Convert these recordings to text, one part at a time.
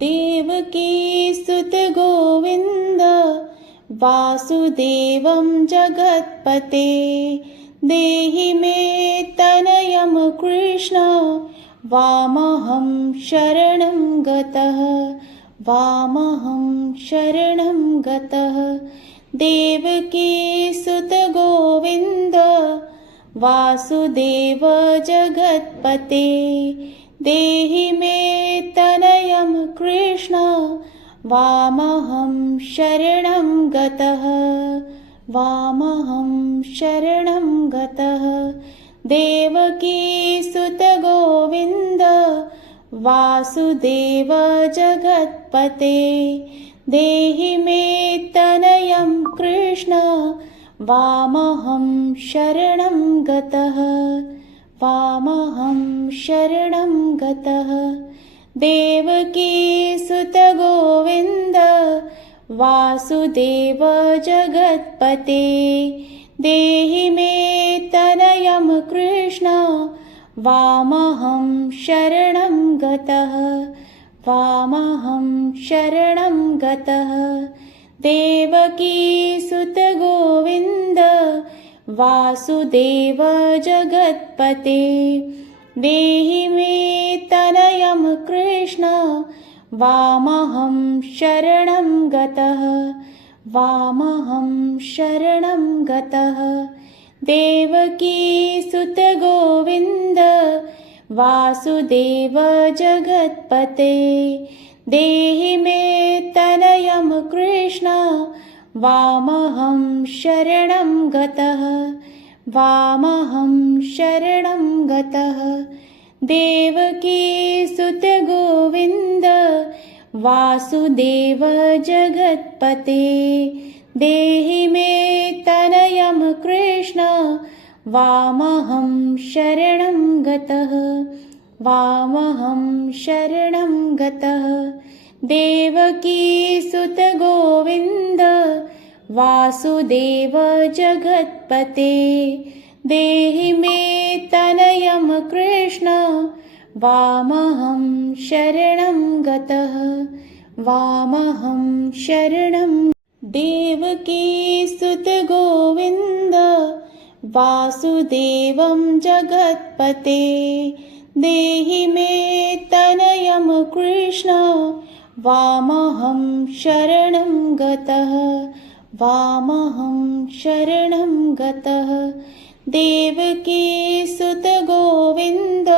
देवकी सुत गोविन्द वासुदेवं जगत्पते देहि मे तनयं कृष्ण वामहं शरणं गतः वामहं शरणं गतः। देवकी सुत गोविन्द वासुदेव जगत्पते देहि मे तनयं कृष्ण वामहं शरणं गतः वामहं शरणं गतः। देवकी सुत गोविन्द वासुदेव जगत्पते देहि मे तनयं कृष्ण वामहं शरणं गतः वामहं शरणं गतः। देवकी सुत गोविन्द वासुदेव जगत्पते देहि मे तनयं कृष्ण वामहं शरणं गतः वामहं शरणं गतः। देवकी सुत गोविन्द वासुदेव जगत्पते देहि मे तनयं कृष्ण वामहं शरणं गतः वामहं शरणं गतः। देवकी सुत गोविन्द वासुदेव जगत्पते देहि मे तनयं कृष्ण वामहं शरणं गतः वामहं शरणं गतः। देवकी सुत गोविन्द वासुदेव जगत्पते देहि मे तनयं कृष्ण वामहं शरणं गतः वामहं शरणं गतः। देवकी सुत गोविन्द वासुदेव जगत्पते देहि मे तनयं कृष्ण वामहं शरणं गतः वामहं शरणं। देवकी सुत गोविन्द वासुदेवं जगत्पते देहि मे तनयं कृष्ण वामहं शरणं गतः वामहं शरणं गतः। देवकी सुत गोविन्द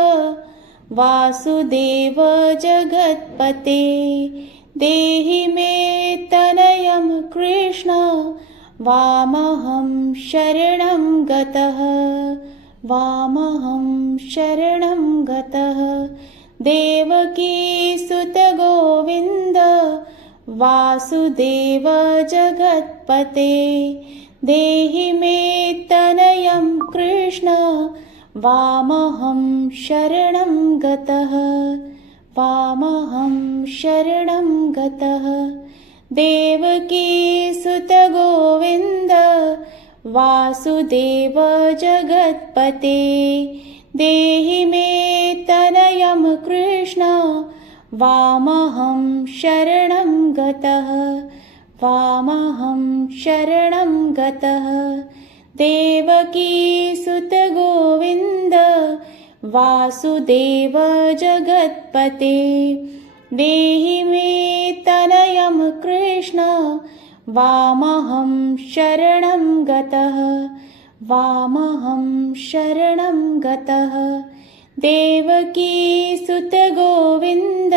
वासुदेव जगत्पते देहि मे तनयं कृष्ण वामहं शरणं गतः वामहं शरणं गतः। देवकी सुत गोविन्द वासुदेव जगत्पते देहि मे तनयं कृष्ण वामहं शरणं गतः वामहं शरणं गतः। देवकी सुत गोविन्द वासुदेव जगत्पते देहि मे तनयं कृष्ण वामहं शरणं गतः वामहं शरणं गतः। देवकी सुत गोविन्द वासुदेव जगत्पते देहि मे तनयं कृष्ण वामहं शरणं गतः वामहं शरणं गतः। देवकी सुत गोविन्द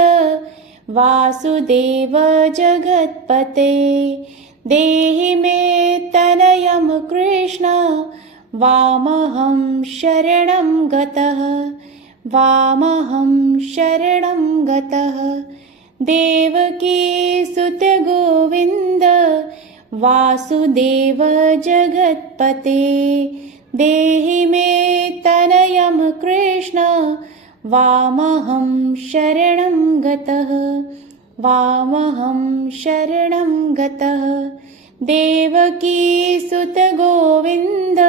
वासुदेव जगत्पते देहि मे तनयं कृष्ण वामहं शरणं गतः वामहं शरणं गतः। देवकी सुत गोविन्द वासुदेव जगत्पते देहि मे तनयं कृष्ण वामहं शरणं गतः वामहं शरणं गतः। देवकी सुत गोविन्द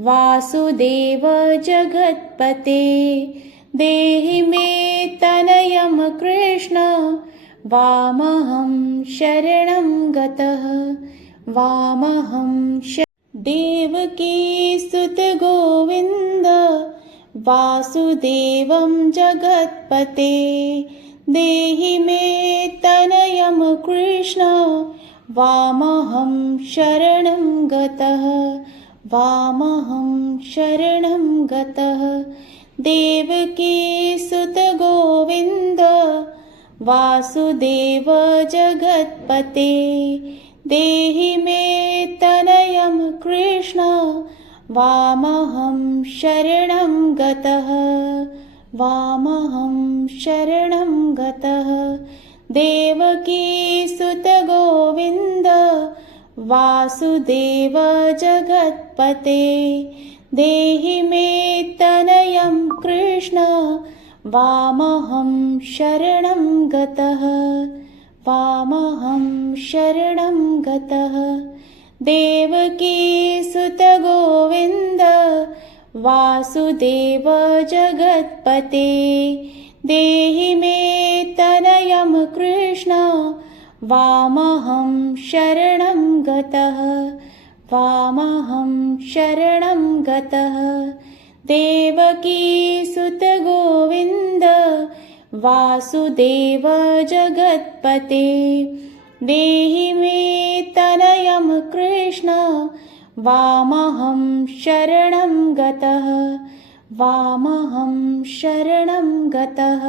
वासुदेव जगत्पते देहि मे तनयं कृष्ण वामहं शरणं गतः वामहं देवकीसुत गोविन्द वासुदेवं जगत्पते देहि मे तनयं कृष्ण वामहं शरणं गतः वामहं शरणं गतः देवकीसुत गोविन्द वासुदेव जगत्पते देहि मे तनयं कृष्ण वामहं शरणं गतः वामहं शरणं गतः देवकीसुत गोविन्द वासुदेव जगत्पते देहि मे तनयं कृष्ण वामहं शरणं गतः वामहं शरणं गतः देवकीसुत गोविन्द वासुदेव जगत्पते देहि मे तनयं कृष्ण वामहं शरणं गतः वामहं शरणं गतः देवकीसुत गोविन्द वासुदेव जगत्पते देहि मे तनयं कृष्ण वामहं शरणं गतः वामहं शरणं गतः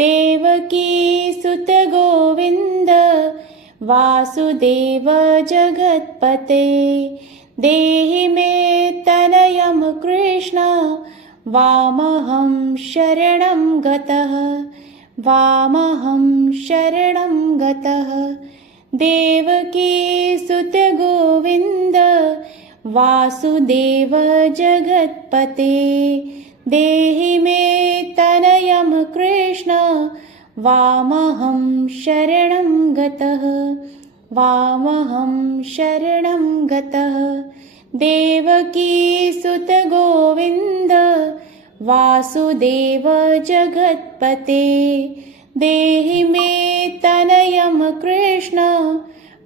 देवकीसुत गोविन्द वासुदेव जगत्पते देहि मे तनयं कृष्ण वामहं शरणं गतः वामहं शरणं गतः देवकीसुत गोविन्द वासुदेव जगत्पते देहि मे तनयं कृष्ण वामहं शरणं गतः वामहं शरणं गतः देवकीसुत गोविन्द वासुदेव जगत्पते देहि मे तनयं कृष्ण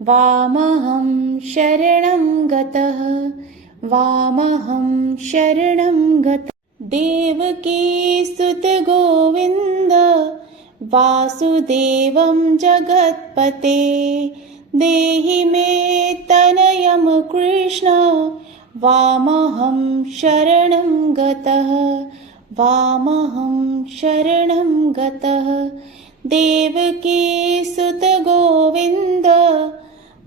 वामहं शरणं गतः वामहं शरणं गतः देवकीसुत गोविन्द वासुदेवं जगत्पते देहि मे तनयं कृष्ण वामहं शरणं गतः वामहं शरणं गतः देवकीसुत गोविन्द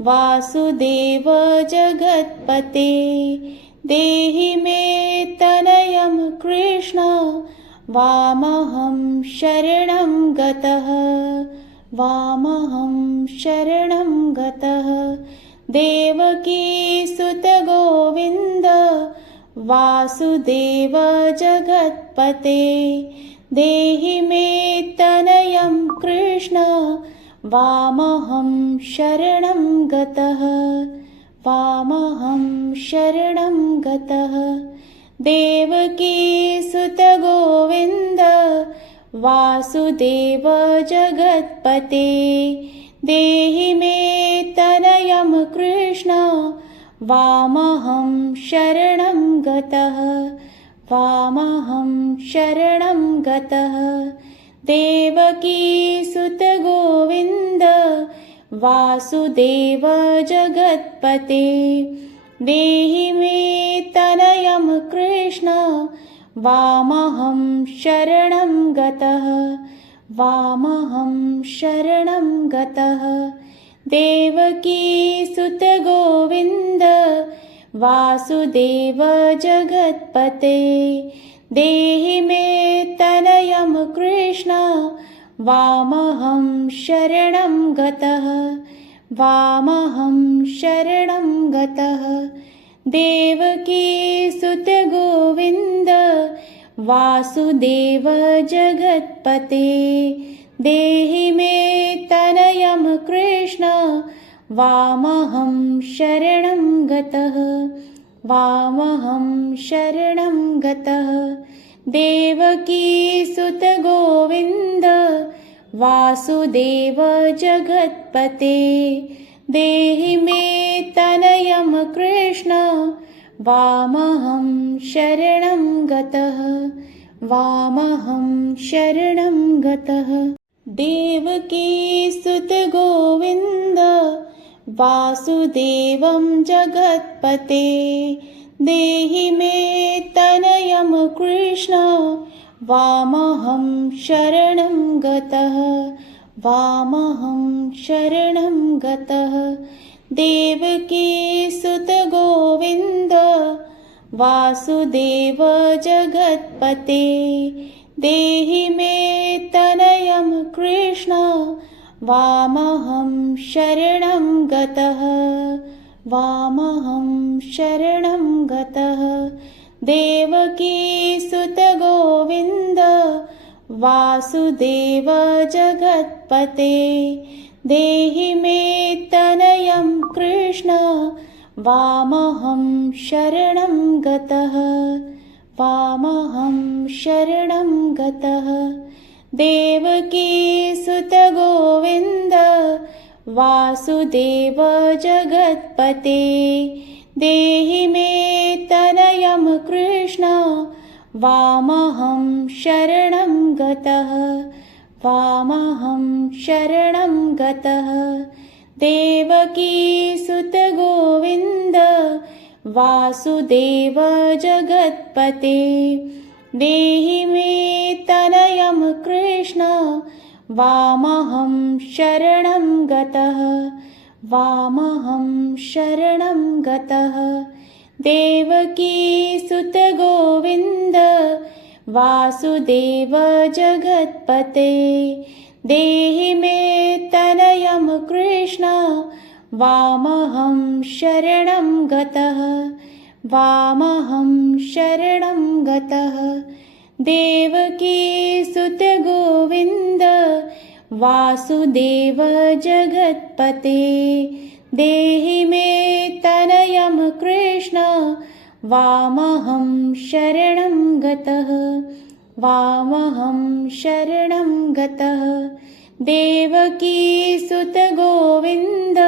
वासुदेव जगत्पते देहि मे तनयं कृष्ण वामहं शरणं गतः वामहं शरणं गतः देवकीसुत गोविन्द वासुदेव जगत्पते देहि मे तनयं कृष्ण वामहं शरणं गतः वामहं शरणं गतः देवकीसुत गोविन्द वासुदेव जगत्पते देहि मे तनयं कृष्ण वामहं शरणं गतः वामहं शरणं गतः देवकीसुत गोविन्द वासुदेव जगत्पते देहि मे तनयं कृष्ण वामहं शरणं गतः वामहं शरणं गतः देवकीसुत गोविन्द वासुदेव जगत्पते देहि मे तनयं कृष्ण वामहं शरणं गतः वामहं शरणं गतः देवकीसुत गोविन्द वासुदेव जगत्पते देहि मे तनयं कृष्ण वामहं शरणं गतः वामहं शरणं गतः देवकी सुत गोविन्द वासुदेव जगत्पते देहि मे तनयं कृष्ण वामहं शरणं गतः वामहं शरणं गतः। देवकी सुत गोविन्द वासुदेवं जगत्पते देहि मे तनयं कृष्ण वामहं शरणं गतः वामहं शरणं गतः। देवकी सुत गोविन्द वासुदेव जगत्पते देहि मे तनयं कृष्ण वामहं शरणं गतः वामहं शरणं गतः। देवकी सुत गोविन्द वासुदेव जगत्पते देहि मे तनयं कृष्ण वामहं शरणं गतः वामहं शरणं गतः। देवकी सुत गोविन्द वासुदेव जगत्पते देहि मे तनयं कृष्ण वामहं शरणं गतः वामहं शरणं गतः। देवकी सुत गोविन्द वासुदेव जगत्पते देहि मे तनयं कृष्ण वामहं शरणं गतः वामहं शरणं गतः। देवकी सुत गोविन्द वासुदेव जगत्पते देहि मे तनयं कृष्ण वामहं शरणं गतः वामहं शरणं गतः। देवकी सुत गोविन्द वासुदेव जगत्पते देहि मे तनयं कृष्ण वामहं शरणं गतः वामहं शरणं गतः। देवकी सुत गोविन्द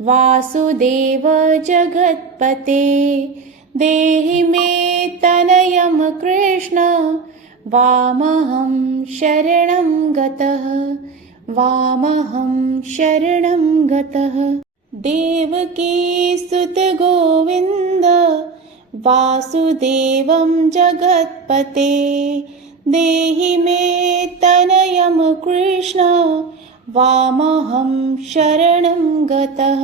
वासुदेव जगत्पते देहि मे तनयं कृष्ण वामहं शरणं गतः वामहं शरणं गतः। देवकी सुत गोविन्द वासुदेवं जगत्पते देहि मे तनयं कृष्ण वामहं शरणं गतः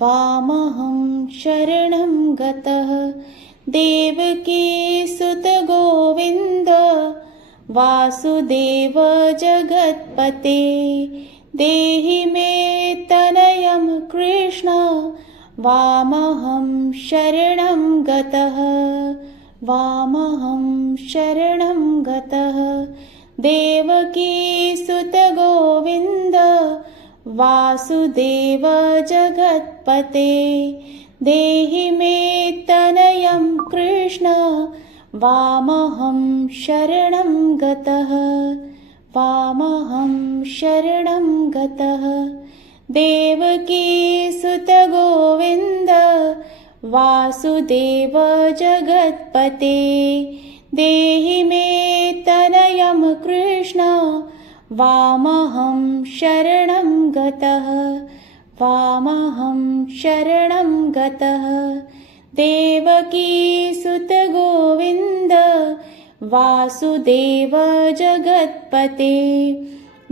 वामहं शरणं गतः। देवकी सुत गोविन्द वासुदेव जगत्पते देहि मे तनयं कृष्ण वामहं शरणं गतः वामहं शरणं गतः। देवकी सुत गोविन्द वासुदेव जगत्पते देहि मे तनयं कृष्ण वामहं शरणं गतः वामहं शरणं गतः। देवकी सुत गोविन्द वासुदेव जगत्पते देहि मे तनयं कृष्ण वामहं शरणं गतः वामहं शरणं गतः। देवकी सुत गोविन्द वासुदेव जगत्पते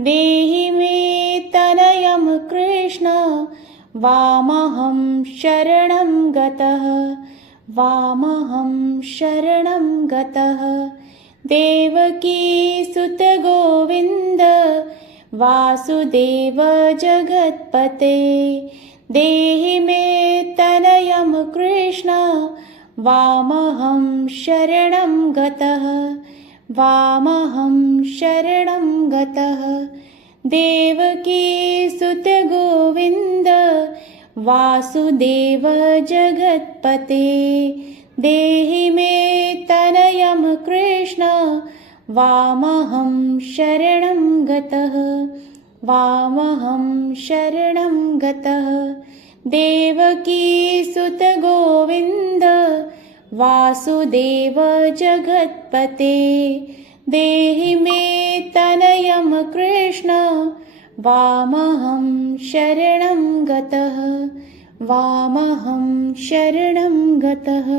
देहि मे तनयं कृष्ण वामहं शरणं गतः वामहं शरणं गतः। देवकी सुत गोविन्द वासुदेव जगत्पते देहि मे तनयं कृष्ण वामहं शरणं गतः वामहं शरणं गतः। देवकी सुत गोविन्द वासुदेव जगत्पते देहि मे तनयं कृष्ण वामहं शरणं गतः वामहं शरणं गतः देवकीसुत गोविन्द वासुदेव जगत्पते देहि मे तनयं कृष्ण वामहं शरणं गतः वामहं शरणं गतः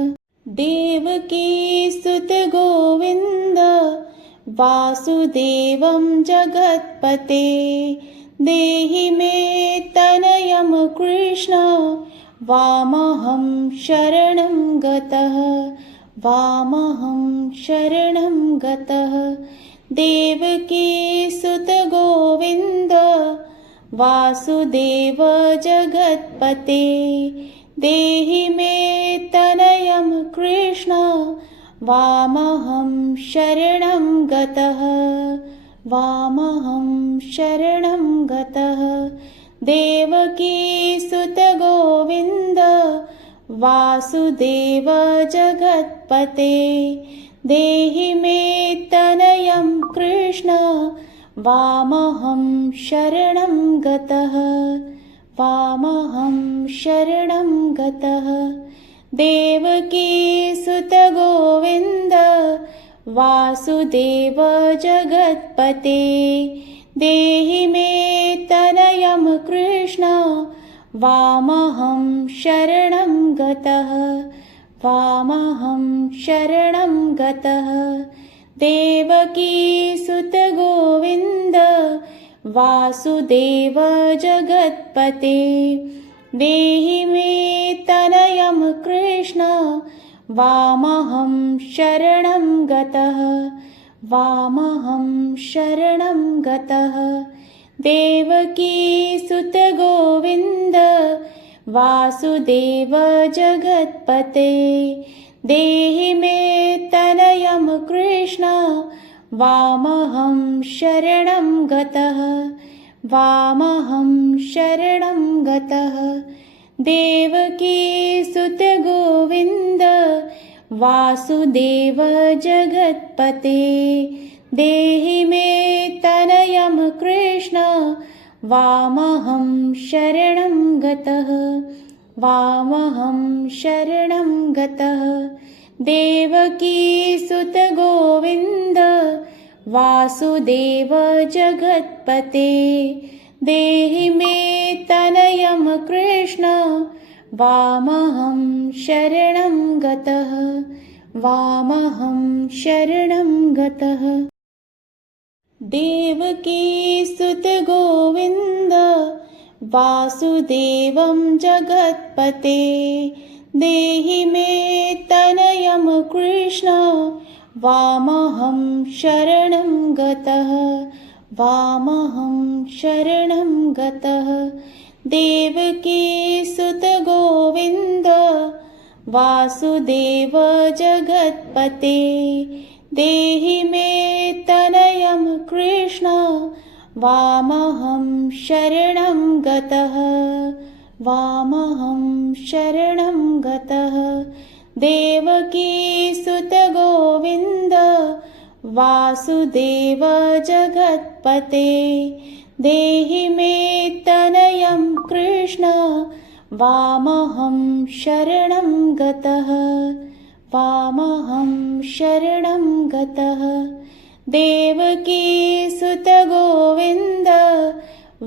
देवकीसुत गोविन्द वासुदेवं जगत्पते देहि मे तनयं कृष्ण वामहं शरणं गतः वामहं शरणं गतः देवकीसुत गोविन्द वासुदेव जगत्पते देहि मे तनयं कृष्ण वामहं शरणं गतः वामहं शरणं गतः देवकीसुत गोविन्द वासुदेव जगत्पते देहि मे तनयं कृष्ण वामहं शरणं गतः वामहं शरणं गतः देवकीसुत गोविन्द वासुदेव जगत्पते देहि मे तनयं कृष्ण वामहं शरणं गतः वामहं शरणं गतः देवकीसुत गोविन्द वासुदेव जगत्पते देहि मे तनयं कृष्ण वामहं शरणं गतः वामहं शरणं गतः देवकीसुत गोविन्द वासुदेव जगत्पते देहि मे तनयं कृष्ण वामहं शरणं गतः वामहं शरणं गतः देवकीसुत गोविन्द वासुदेव जगत्पते देहि मे तनयं कृष्ण वामहं शरणं गतः वामहं शरणं गतः देवकीसुत गोविन्द वासुदेव जगत्पते देहि मे तनयं कृष्ण वामहं शरणं गतः वामहं शरणं गतः देवकीसुत गोविन्द वासुदेवं जगत्पते देहि मे तनयं कृष्ण वामहं शरणं गतः वामहं शरणं गतः देवकीसुत गोविन्द वासुदेव जगत्पते देहि मे तनयं कृष्ण वामहं शरणं गतः वामहं शरणं गतः देवकीसुत गोविन्द वासुदेव जगत्पते देहि मे तनयं कृष्ण वामहं शरणं गतः वामहं शरणं गतः देवकीसुत गोविन्द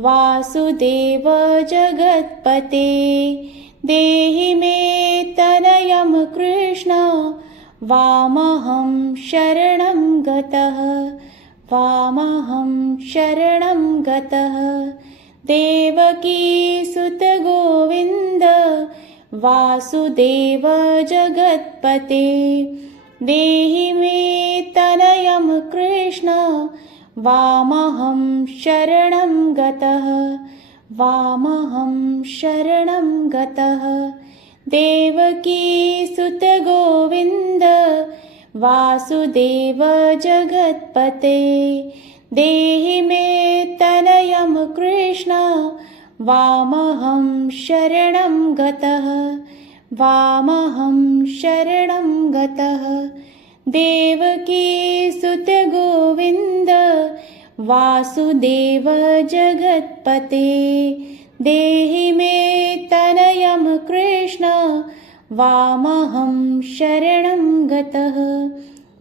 वासुदेव जगत्पते देहि मे तनयं कृष्ण वामहं शरणं गतः वामहं शरणं गतः देवकीसुत गोविन्द वासुदेव जगत्पते देहि मे तनयं कृष्ण वामहं शरणं गतः वामहं शरणं गतः देवकीसुत गोविन्द वासुदेव जगत्पते देहि मे तनयं कृष्ण वामहं शरणं गतः वामहं शरणं गतः। देवकीसुत गोविन्द वासुदेव जगत्पते, देहि मे तनयं कृष्ण वामहं शरणं गतः।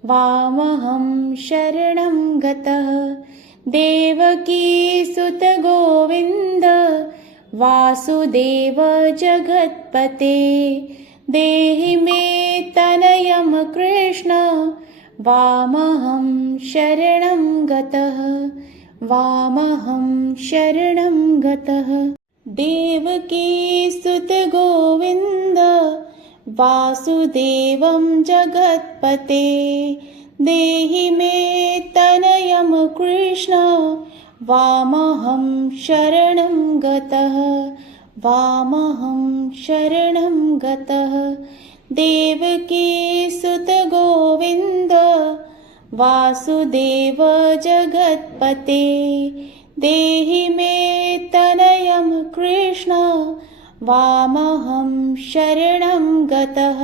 वामहं शरणं गतः। देवकीसुत गोविन्द वासुदेव जगत्पते, देहि मे तनयं कृष्ण वामहं शरणं गतः। वामहं शरणं गतः। देवकीसुत गोविन्द वासुदेवं जगत्पते, देहि मे तनयं कृष्ण वामहं शरणं गतः। वामहं शरणं गतः। देवकीसुत गोविन्द वासुदेव जगत्पते, देहि मे तनयं कृष्ण वामहं शरणं गतः।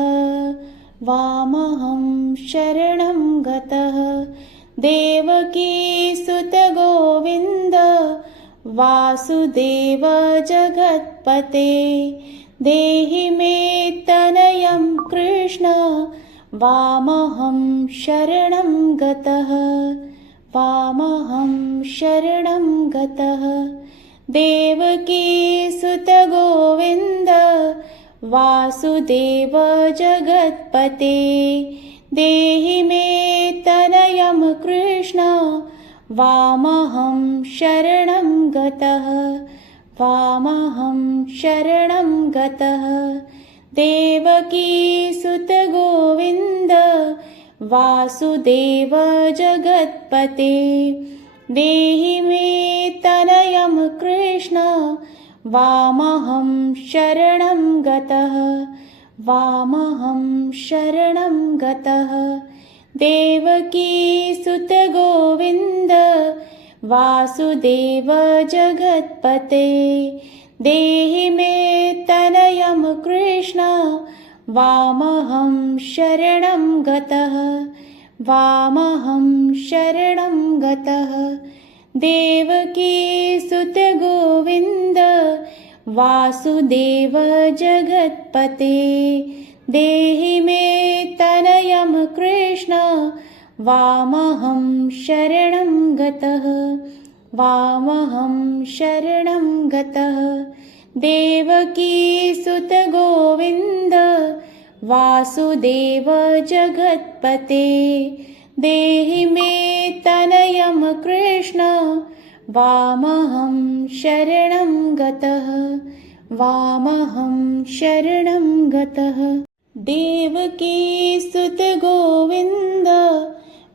वामहं शरणं गतः। देवकीसुत गोविन्द वासुदेव जगत्पते, देहि मे तनयं कृष्ण वामहं शरणं गतः। वामहं शरणं गतः। देवकीसुत गोविन्द वासुदेव जगत्पते, देहि मे तनयं कृष्ण वामहं शरणं गतः। वामहं शरणं गतः। देवकीसुत गोविन्द वासुदेव जगत्पते, देहि मे तनयं कृष्ण वामहं शरणं गतः। वामहं शरणं गतः। देवकीसुत गोविन्द वासुदेव जगत्पते, देहि मे तनयं कृष्ण वामहं शरणं गतः। वामहं शरणं गतः। देवकीसुत गोविन्द वासुदेव जगत्पते, देहि मे तनयं कृष्ण वामहं शरणं गतः। वामहं शरणं गतः। देवकीसुत गोविन्द वासुदेव जगत्पते, देहि मे तनयं कृष्ण वामहं शरणं गतः। वामहं शरणं गतः। देवकीसुत गोविन्द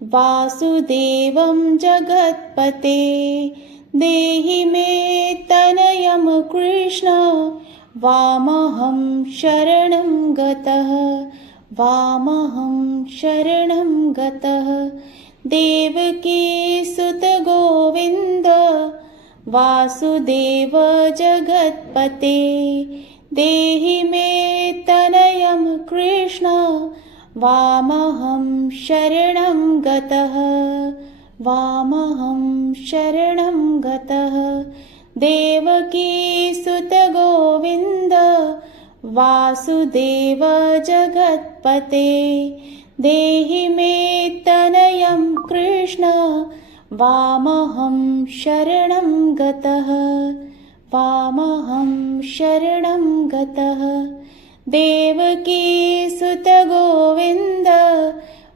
वासुदेवं जगत्पते, देहि मे तनयं कृष्ण वामहं शरणं गतः। वामहं शरणं गतः। देवकीसुत गोविन्द वासुदेव जगत्पते, देहि मे तनयं कृष्ण वामहं शरणं गतः। वामहं शरणं गतः। देवकीसुत गोविन्द वासुदेव जगत्पते, देहि मे तनयं कृष्ण वामहं शरणं गतः। वामहं शरणं गतः। देवकीसुत गोविन्द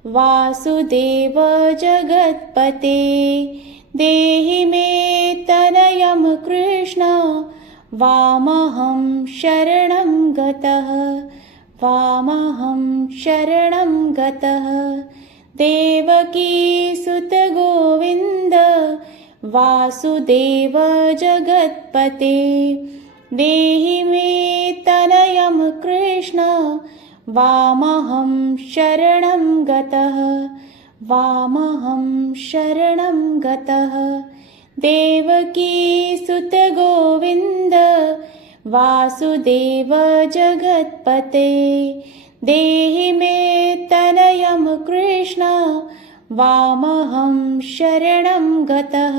वासुदेव जगत्पते, देहि मे तनयं कृष्ण वामहं शरणं गतः। वामहं शरणं गतः। देवकीसुत गोविन्द वासुदेव जगत्पते, देहि मे तनयं कृष्ण वामहं शरणं गतः। वामहं शरणं गतः। देवकीसुत गोविन्द वासुदेव जगत्पते देहि मे तनयं कृष्ण वामहं शरणं गतः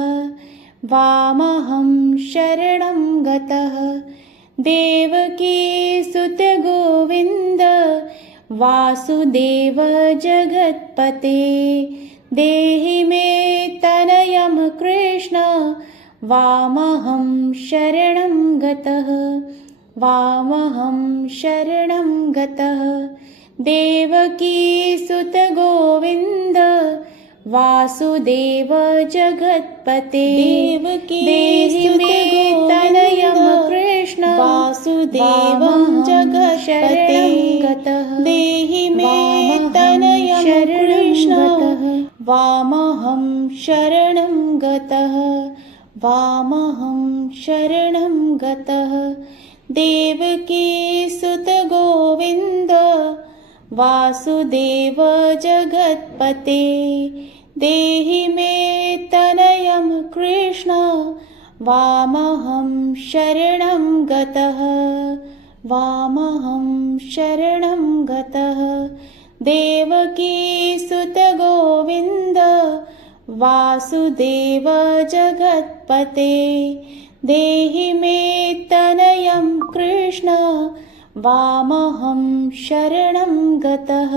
वामहं शरणं गतः देवकी सुत गोविन्द वासुदेव जगत्पते देहि मे तनयं कृष्ण वामहं शरणं गतः वामहं शरणं गतः देवकी सुत गोविन्द वासुदेव जगत्पते देहि मे तनयं कृष्ण वासुदेवं जगत्पते देहि मे तनयं कृष्ण वामहं शरणं गतः वामहं शरणं गतः देवकी सुत गोविन्द वासुदेव जगत्पते देहि मे तनयं कृष्ण वामहं शरणं गतः वामहं शरणं गतः देवकी सुत गोविन्द वासुदेव जगत्पते देहि मे तनयं कृष्ण वामहं शरणं गतः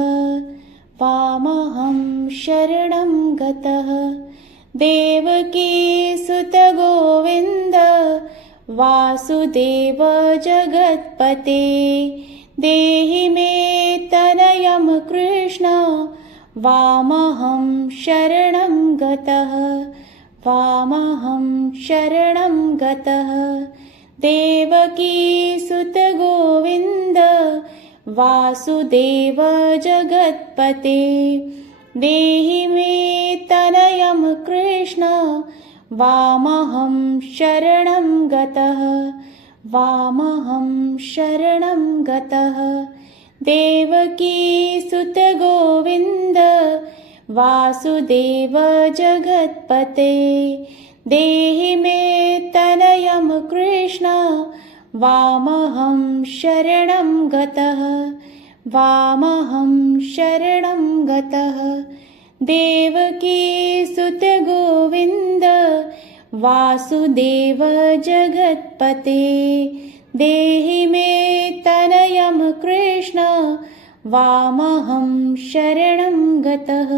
वामहं शरणं गतः देवकी सुत गोविन्द वासुदेव जगत्पते देहि मे तनयं कृष्ण वामहं शरणं गतः वामहं शरणं गतः देवकी सुत गोविन्द वासुदेव जगत्पते देहि मे तनयं कृष्ण वामहं शरणं गतः वामहं शरणं गतः देवकी सुत गोविन्द वासुदेव जगत्पते देहि मे तनयं कृष्ण वामहं शरणं गतः वामहं शरणं गतः देवकी सुत गोविन्द वासुदेव जगत्पते देहि मे तनयं कृष्ण वामहं शरणं गतः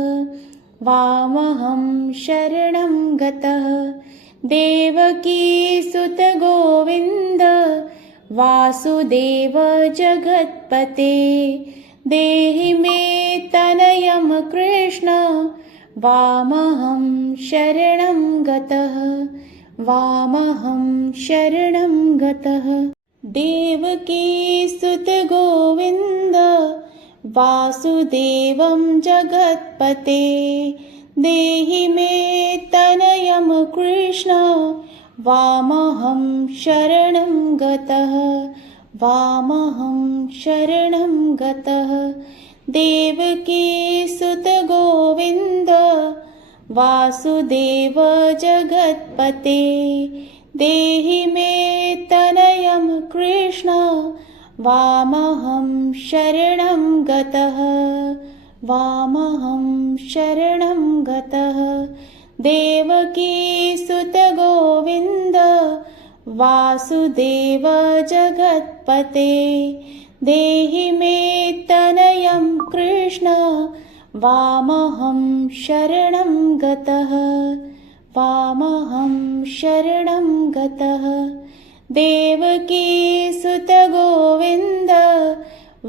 वामहं शरणं गतः देवकी सुत गोविन्द वासुदेव जगत्पते देहि मे तनयं कृष्ण वामहं शरणं गतः वामहं शरणं गतः देवकी सुत गोविन्द वासुदेवं जगत्पते देहि मे तनयं कृष्ण वामहं शरणं गतः वामहं शरणं गतः देवकी सुत गोविन्द वासुदेव जगत्पते देहि मे तनयं कृष्ण वामहं शरणं गतः वामहं शरणं गतः देवकी सुत गोविन्द वासुदेव जगत्पते देहि मे तनयं कृष्ण वामहं शरणं गतः वामहं शरणं गतः देवकी सुत गोविन्द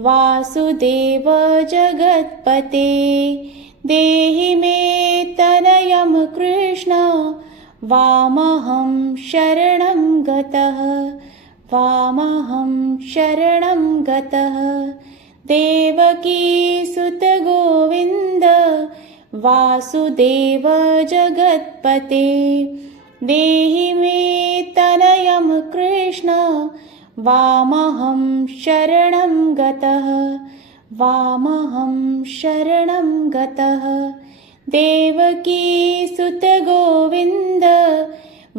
वासुदेव जगत्पते देहि मे तनयं कृष्ण वामहं शरणं गतः वामहं शरणं गतः देवकी सुत गोविन्द वासुदेव जगत्पते देहि मे तनयं कृष्ण वामहं शरणं गतः वामहं शरणं गतः देवकी सुत गोविन्द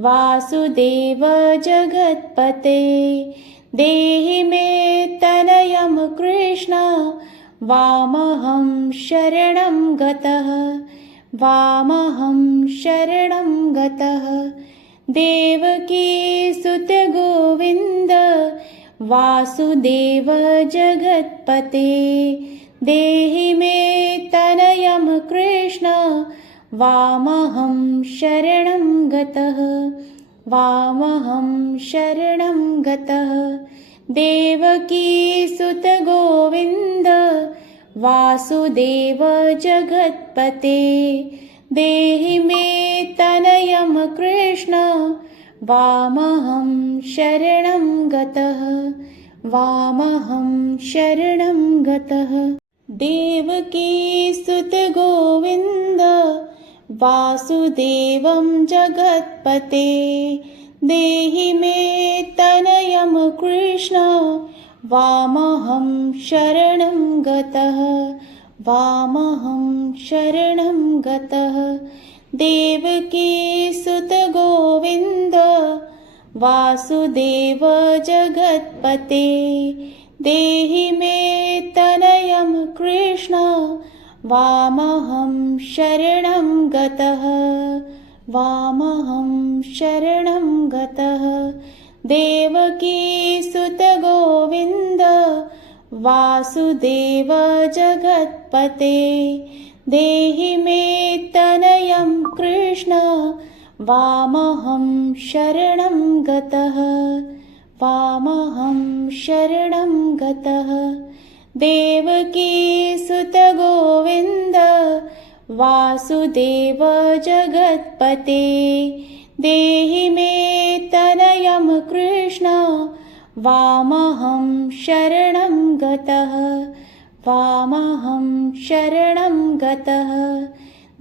वासुदेव जगत्पते देहि मे तनयं कृष्ण वामहं शरणं गतः वामहं शरणं गतः देवकीसुत गोविन्द वासुदेव जगत्पते देहि मे तनयं कृष्ण वामहं शरणं गतः वामहं शरणं गतः देवकीसुत गोविन्द वासुदेव जगत्पते देहि मे तनयं कृष्ण वामहं शरणं गतः वामहं शरणं गतः देवकीसुत गोविन्द वासुदेवं जगत्पते देहि मे तनयं कृष्ण वामहं शरणं गतः वामहं शरणं गतः देवकीसुत गोविन्द वासुदेव जगत्पते देहि मे तनयं कृष्ण वामहं शरणं गतः वामहं शरणं गतः देवकीसुत गोविन्द वासुदेव जगत्पते देहि मे तनयं कृष्ण वामहं शरणं गतः वामहं शरणं गतः देवकीसुत गोविन्द वासुदेव जगत्पते देहि मे तनयं कृष्ण वामहं शरणं गतः वामहं शरणं गतः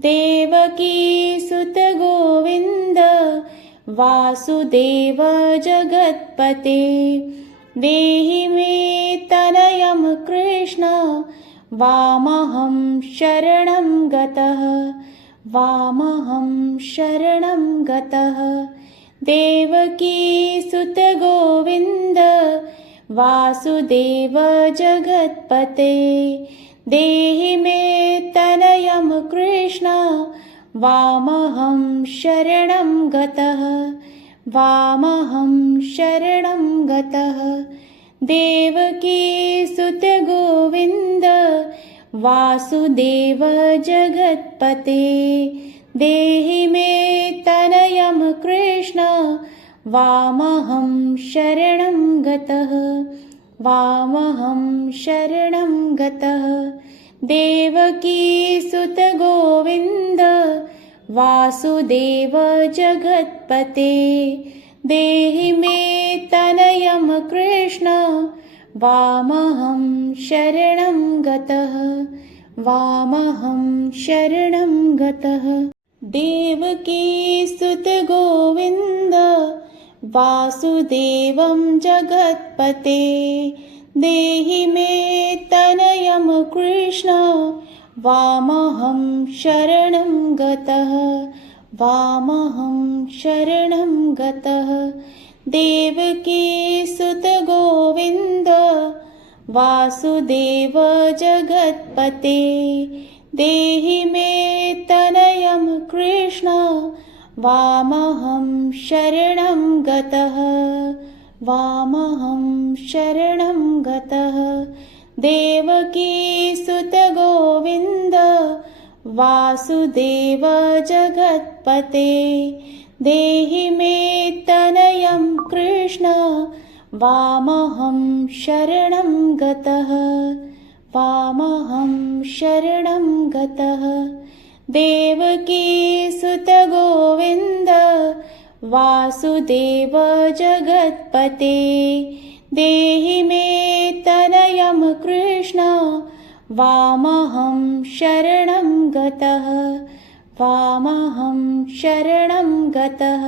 देवकीसुत गोविन्द वासुदेव जगत्पते देहि मे तनयं कृष्ण वामहं शरणं गतः वामहं शरणं गतः देवकीसुत गोविन्द वासुदेव जगत्पते देहि मे तनयं कृष्ण वामहं शरणं गतः वामहं शरणं गतः देवकीसुत गोविन्द वासुदेव जगत्पते देहि मे तनयं कृष्ण वामहं शरणं गतः वामहं शरणं गतः देवकीसुत गोविन्द वासुदेव जगत्पते देहि मे तनयं कृष्ण वामहं शरणं गतः वामहं शरणं गतः देवकीसुत गोविन्द वासुदेवं जगत्पते देहि मे तनयं कृष्ण वामहं शरणं गतः वामहं शरणं गतः देवकीसुत गोविन्द वासुदेव जगत्पते देहि मे तनयं कृष्ण वामहं शरणं गतः वामहं शरणं गतः देवकीसुत गोविन्द वासुदेव जगत्पते देहि मे तनयं कृष्ण वामहं शरणं गतः वामहं शरणं गतः देवकीसुत गोविन्द वासुदेव जगत्पते देहि मे तनयं कृष्ण वामहं शरणं गतः वामहं शरणं गतः